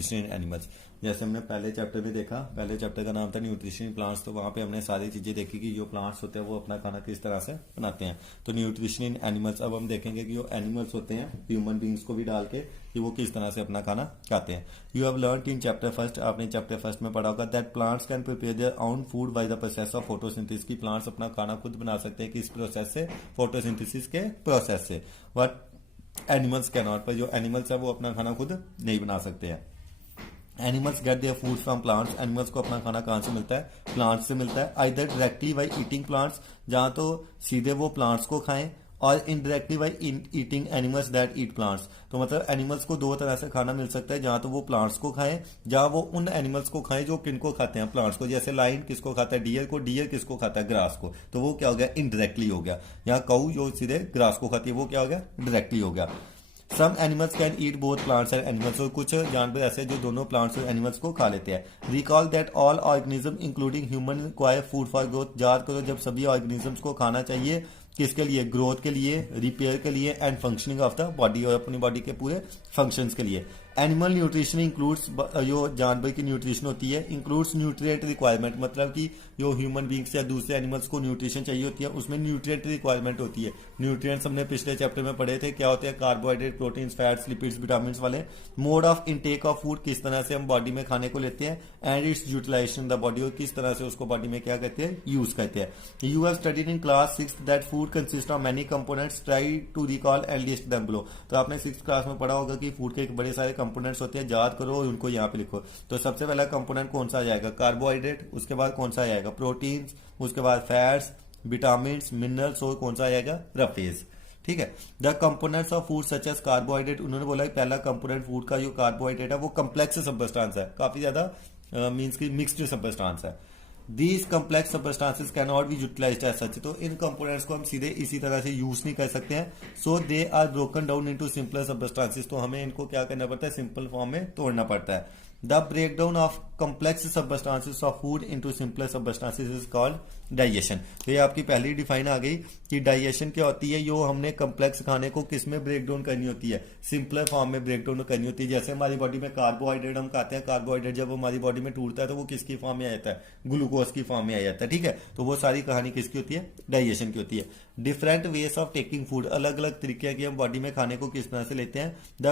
Nutrition in animals. जैसे हमने पहले चैप्टर में देखा, पहले चैप्टर का नाम था न्यूट्रिशन इन प्लांट्स, तो वहां पे हमने सारी चीजें देखी कि जो प्लांट्स होते हैं वो अपना खाना किस तरह से बनाते हैं। तो न्यूट्रिशन इन एनिमल्स, अब हम देखेंगे कि जो एनिमल्स होते हैं ह्यूमन बींग्स को भी डाल के कि वो किस तरह से अपना खाना खाते हैं। You have learn in chapter first, आपने चैप्टर फर्स्ट में पढ़ा होगा that plants can prepare their own food by the process of photosynthesis, की प्लांट्स अपना खाना खुद बना सकते हैं किस प्रोसेस से, फोटोसिंथेसिस के प्रोसेस से। बट एनिमल्स कैन नॉट, पर जो एनिमल्स है वो अपना खाना खुद नहीं बना सकते हैं। Animals gate their food from plants, animals को अपना खाना कहां से मिलता है, प्लांट्स से मिलता है। Either directly by eating plants, जहां तो सीधे वो प्लांट्स को खाएं, और indirectly by eating animals that eat plants, तो मतलब एनिमल्स को दो तरह से खाना मिल सकता है, जहां तो वो प्लांट्स को खाएं, जहां वो उन एनिमल्स को खाएं जो किनको खाते हैं, प्लांट्स को। जैसे लाइन किसको खाता है, डियर को, डियर किसको खाता है, ग्रास को, तो वो क्या हो गया, इनडायरेक्टली हो गया। यहाँ काऊ जो सीधे ग्रास को खाती है वो क्या हो गया, डायरेक्टली हो गया। Some animals can eat both plants and animals, और कुछ जानवर ऐसे जो दोनों प्लांट्स और एनिमल्स को खा लेते हैं। Recall that all organism including human require food for growth, याद करो जब सभी ऑर्गेनिजम्स को खाना चाहिए किसके लिए, ग्रोथ के लिए, रिपेयर के लिए and functioning of the body, और अपनी बॉडी के पूरे फंक्शंस के लिए। एनिमल न्यूट्रिशन इंक्लूड्स, जो जानवर की न्यूट्रिशन होती है, इंक्लूड्स न्यूट्रिएंट रिक्वायरमेंट, मतलब कि जो ह्यूमन बींग्स या दूसरे एनिमल्स को न्यूट्रिशन चाहिए होती है उसमें न्यूट्रिएंट रिक्वायरमेंट होती है। न्यूट्रिएंट्स हमने पिछले चैप्टर में पढ़े थे, क्या होते हैं, carbohydrate, proteins, fats, lipids, vitamin वाले। Mode of intake of food, किस तरह से हम बॉडी में खाने को लेते हैं, and its utilisation the body, और किस तरह से उसको बॉडी में क्या कहते हैं, यूज करते हैं। You have studied in class 6 that food consist of many components, try to recall and list them below, तो आपने 6th क्लास में पढ़ा होगा कि फूड के बड़े सारे कंपोनेंट्स होते हैं, याद करो और उनको यहाँ पे लिखो। तो सबसे पहला कंपोनेंट कौन सा आ जाएगा, कार्बोहाइड्रेट, उसके बाद कौन सा आएगा, प्रोटीन्स, उसके बाद फैट्स, विटामिन, मिनरल्स, और कौन सा आएगा, रफेज। ठीक है। The components of food such as carbohydrate, उन्होंने बोला कि पहला कंपोनेंट फूड का जो कार्बोहाइड्रेट है वो कम्प्लेक्स सबस्टांस है, काफी ज्यादा मीन्स की मिक्स्ड सबस्टांस है। These complex substances cannot be utilized as such, तो इन कंपोनेंट्स को हम सीधे इसी तरह से यूज नहीं कर सकते हैं। So they are broken down into simpler substances, तो हमें इनको क्या करना पड़ता है, सिंपल फॉर्म में तोड़ना पड़ता है। The breakdown of complex substances of food into simpler substances is called digestion. तो ये आपकी पहली डिफाइन आ गई कि डाइजेशन क्या होती है, यो हमने कम्प्लेक्स खाने को किस में ब्रेक डाउन करनी होती है, सिंपलर फॉर्म में ब्रेक डाउन करनी होती है। जैसे हमारी बॉडी में कार्बोहाइड्रेट हम खाते हैं, कार्बोहाइड्रेट जब हमारी बॉडी में टूटता है तो वो किसकी फॉर्म में आ जाता है, ग्लूकोज की फॉर्म में आ जाता है। ठीक है, तो वो सारी कहानी किसकी होती है, डाइजेशन की होती है। Different ways of taking food, अलग अलग तरीके की हम बॉडी में खाने को किस तरह से लेते हैं। The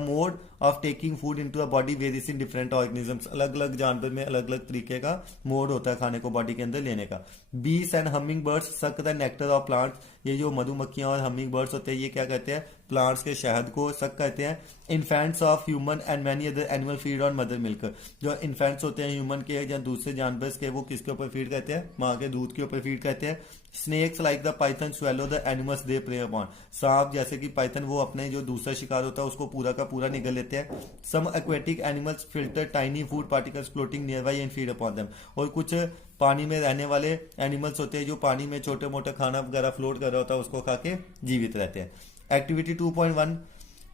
mode of taking food into the body varies in different organisms, अलग अलग जानवर में अलग अलग तरीके का मोड होता है खाने को बॉडी के अंदर लेने का। बीस and humming birds suck the nectar of plants, ये जो मधुमक्खियां और हमिंग बर्ड्स होते हैं ये क्या कहते हैं, प्लांट्स के शहद को सक कहते हैं। Infants of human and many other animal feed on mother milk, जो इन्फेंट्स होते हैं ह्यूमन के या दूसरे जानवर के, वो किसके ऊपर फीड करते हैं, माँ के दूध के ऊपर फीड करते हैं। Snakes like the python swallow the animals they prey upon, सांप जैसे कि पाइथन वो अपने जो दूसरा शिकार होता है उसको पूरा का पूरा निगल लेते हैं। Some aquatic animals filter tiny food particles floating nearby and feed upon them, और कुछ पानी में रहने वाले एनिमल्स होते हैं जो पानी में छोटे मोटे खाना वगैरह फ्लोट कर रहा होता है उसको खा के जीवित रहते हैं। Activity 2.1,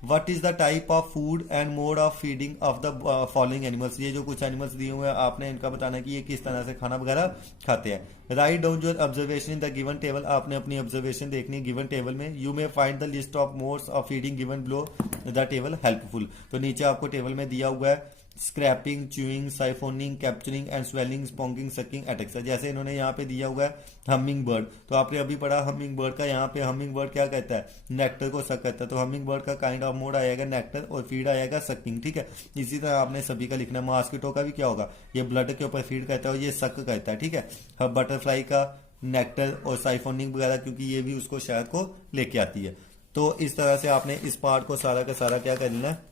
what is the type of food and mode of feeding of the following animals, ये जो कुछ एनिमल्स दिए हुए हैं आपने इनका बताना कि ये किस तरह से खाना वगैरह खाते हैं। Write down your observation in the given table, आपने अपनी ऑब्जर्वेशन देखनी है गिवन टेबल में। You may find the list of modes of feeding given below the table helpful, तो नीचे आपको टेबल में दिया हुआ है scraping, chewing, siphoning, capturing and swallowing, sponging, sucking एटेक्सा। जैसे इन्होंने यहाँ पे दिया हुआ है हमिंग बर्ड, तो आपने अभी पढ़ा हमिंग बर्ड का, यहाँ पे हमिंग बर्ड क्या कहता है, नेक्टर को सक करता है, तो हमिंग बर्ड का काइंड ऑफ मोड आएगा नेक्टर और फीड आएगा सकिंग। ठीक है, इसी तरह आपने सभी का लिखना है। मॉस्किटो का भी क्या होगा, ये ब्लड के ऊपर फीड करता है और ये सक करता है। ठीक है, बटरफ्लाई का नेक्टर और साइफोनिंग वगैरह, क्योंकि ये भी उसको शहद को लेके आती है। तो इस तरह से आपने इस पार्ट को सारा का सारा क्या कर लेना है,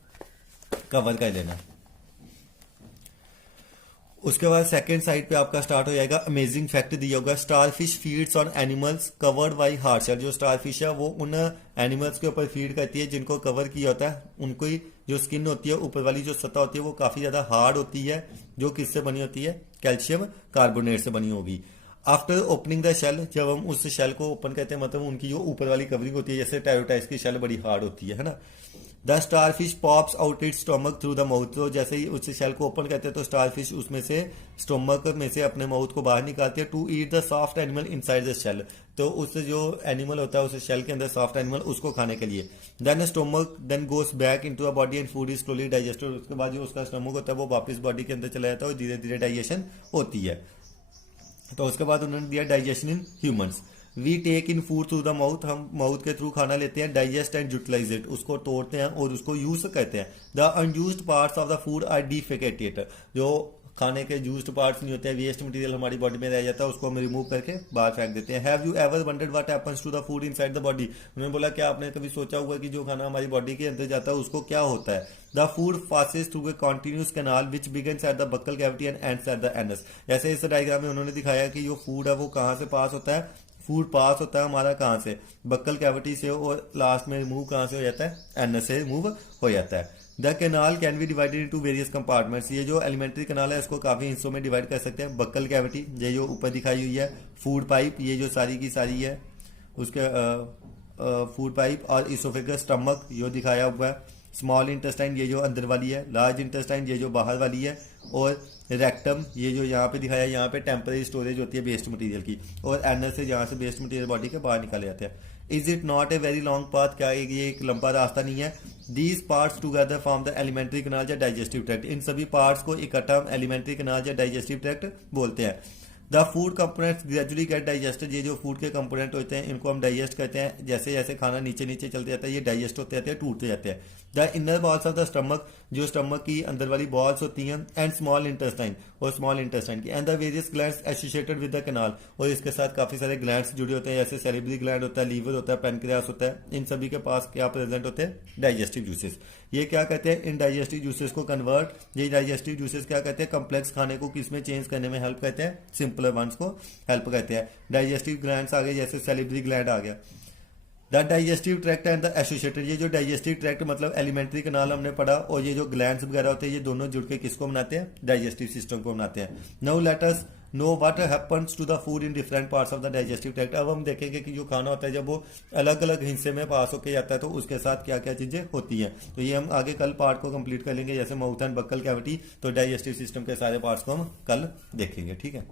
कवर कर लेना है। उसके बाद सेकंड साइड पे आपका स्टार्ट हो जाएगा अमेजिंग फैक्ट दिया होगा, starfish feeds on animals covered by hard shell, जो स्टारफिश है वो उन एनिमल्स के ऊपर फीड करती है जिनको कवर किया होता है, उनको जो स्किन होती है ऊपर वाली जो सतह होती है वो काफी ज्यादा हार्ड होती है, जो किससे बनी होती है, कैल्शियम कार्बोनेट से बनी होगी। आफ्टर ओपनिंग द शेल, जब हम उस शेल को ओपन करते हैं मतलब उनकी जो ऊपर वाली कवरिंग होती है, जैसे टेरोटाइस की शेल बड़ी हार्ड होती है ना, the starfish pops out it's stomach through the mouth. तो जैसे ही उस शेल को ओपन करते हैं तो स्टारफिश उसमें से स्टोमक में से अपने माउथ को बाहर निकालती है to eat the soft animal inside the shell. तो उस जो एनिमल होता है उस शेल के अंदर सॉफ्ट एनिमल उसको खाने के लिए। Then stomach then goes back into the body and food is slowly digested. उसके बाद जो उसका स्टोमक होता है वो वापस बॉडी के अंदर चला जाता है और धीरे धीरे डाइजेशन होती है। तो उसके बाद उन्होंने दिया digestion in humans. We take in food through the mouth, हम माउथ के थ्रू खाना लेते हैं, डाइजेस्ट एंड यूटिलाइज इट, उसको तोड़ते हैं और उसको यूज करते हैं। The unused parts of the food are defecated, जो खाने के यूज्ड पार्ट्स नहीं होते हैं, वेस्ट मटेरियल हमारी बॉडी में रह जाता है, उसको हम रिमूव करके बाहर फेंक देते हैं। Have you ever wondered what happens to the food inside the body. उन्होंने बोला क्या आपने कभी सोचा हुआ कि जो खाना हमारी बॉडी के अंदर जाता है उसको क्या होता है। The food passes through a continuous canal which begins at the buccal cavity and ends at the anus. जैसे इस डायग्राम में उन्होंने दिखाया कि जो फूड है वो कहाँ से पास होता है, फूड पास होता है हमारा कहाँ से, बक्कल कैविटी से, और लास्ट में रिमूव कहाँ से हो जाता है, एनस से रिमूव हो जाता है। The canal can be divided into various compartments. ये जो एलिमेंट्री कैनाल है इसको काफी हिस्सों में डिवाइड कर सकते हैं। बक्कल कैविटी ये जो ऊपर दिखाई हुई है, फूड पाइप ये जो सारी की सारी है उसके फूड पाइप, और इसोफेगस स्टमक ये दिखाया हुआ है, स्मॉल इंटेस्टाइन ये जो अंदर वाली है, लार्ज इंटेस्टाइन ये जो बाहर वाली है, और रेक्टम ये जो यहाँ पे दिखाया है, यहाँ पे टेम्परेरी स्टोरेज होती है वेस्ट मटेरियल की, और एनस से जहाँ से वेस्ट मटेरियल बॉडी के बाहर निकाले जाते हैं। Is it not a very long path, क्या ये एक लंबा रास्ता नहीं है। These parts together form the alimentary canal या डाइजेस्टिव ट्रैक्ट। इन सभी पार्ट्स को इकट्ठा हम एलिमेंट्री कैनाल या डाइजेस्टिव ट्रैक्ट बोलते हैं। The food components gradually get digested. ये जो फूड के कंपोनेंट होते हैं इनको हम डाइजेस्ट करते हैं, जैसे जैसे खाना नीचे नीचे चलते जाता है ये डाइजेस्ट होते जाते हैं, टूटते जाते हैं। The inner balls of the stomach, जो स्टमक की अंदर वाली बॉल्स होती हैं, एंड स्मॉल इंटेस्टाइन, और स्मॉल इंटेस्टाइन की, and the various glands associated with the canal, और इसके साथ काफी सारे ग्लैंड्स जुड़े होते हैं, जैसे सेरेब्रल ग्लैंड होता है, लीवर होता है, पेनक्रियास होता है। इन सभी के पास क्या प्रेजेंट होते हैं, डाइजेस्टिव जूसेस। ये क्या कहते हैं, इन डाइजेस्टिव जूसेस को कन्वर्ट, ये डाइजेस्टिव जूसेस क्या कहते हैं, कम्प्लेक्स खाने को किसमें चेंज करने में हेल्प करते हैं, सिंपलर वंस को हेल्प करते हैं। डाइजेस्टिव ग्लैंड्स आ गए, जैसे सेरेब्रल ग्लैंड आ गया। The digestive tract and the associated, ये जो डाइजेस्टिव ट्रैक्ट मतलब एलिमेंट्री कैनाल हमने पढ़ा, और ये जो ग्लैंड्स वगैरह होते हैं ये दोनों जुड़ के किसको बनाते हैं, डाइजेस्टिव सिस्टम को बनाते हैं। Now let us know what happens to the food in different parts of the digestive tract. अब हम देखेंगे कि जो खाना होता है जब वो अलग अलग हिस्से में पास होकर जाता है तो उसके साथ क्या क्या चीजें होती हैं। तो ये हम आगे कल पार्ट को कंप्लीट कर लेंगे, जैसे माउथ एंड बक्कल कैविटी, तो डाइजेस्टिव सिस्टम के सारे पार्ट्स को हम कल देखेंगे, ठीक है।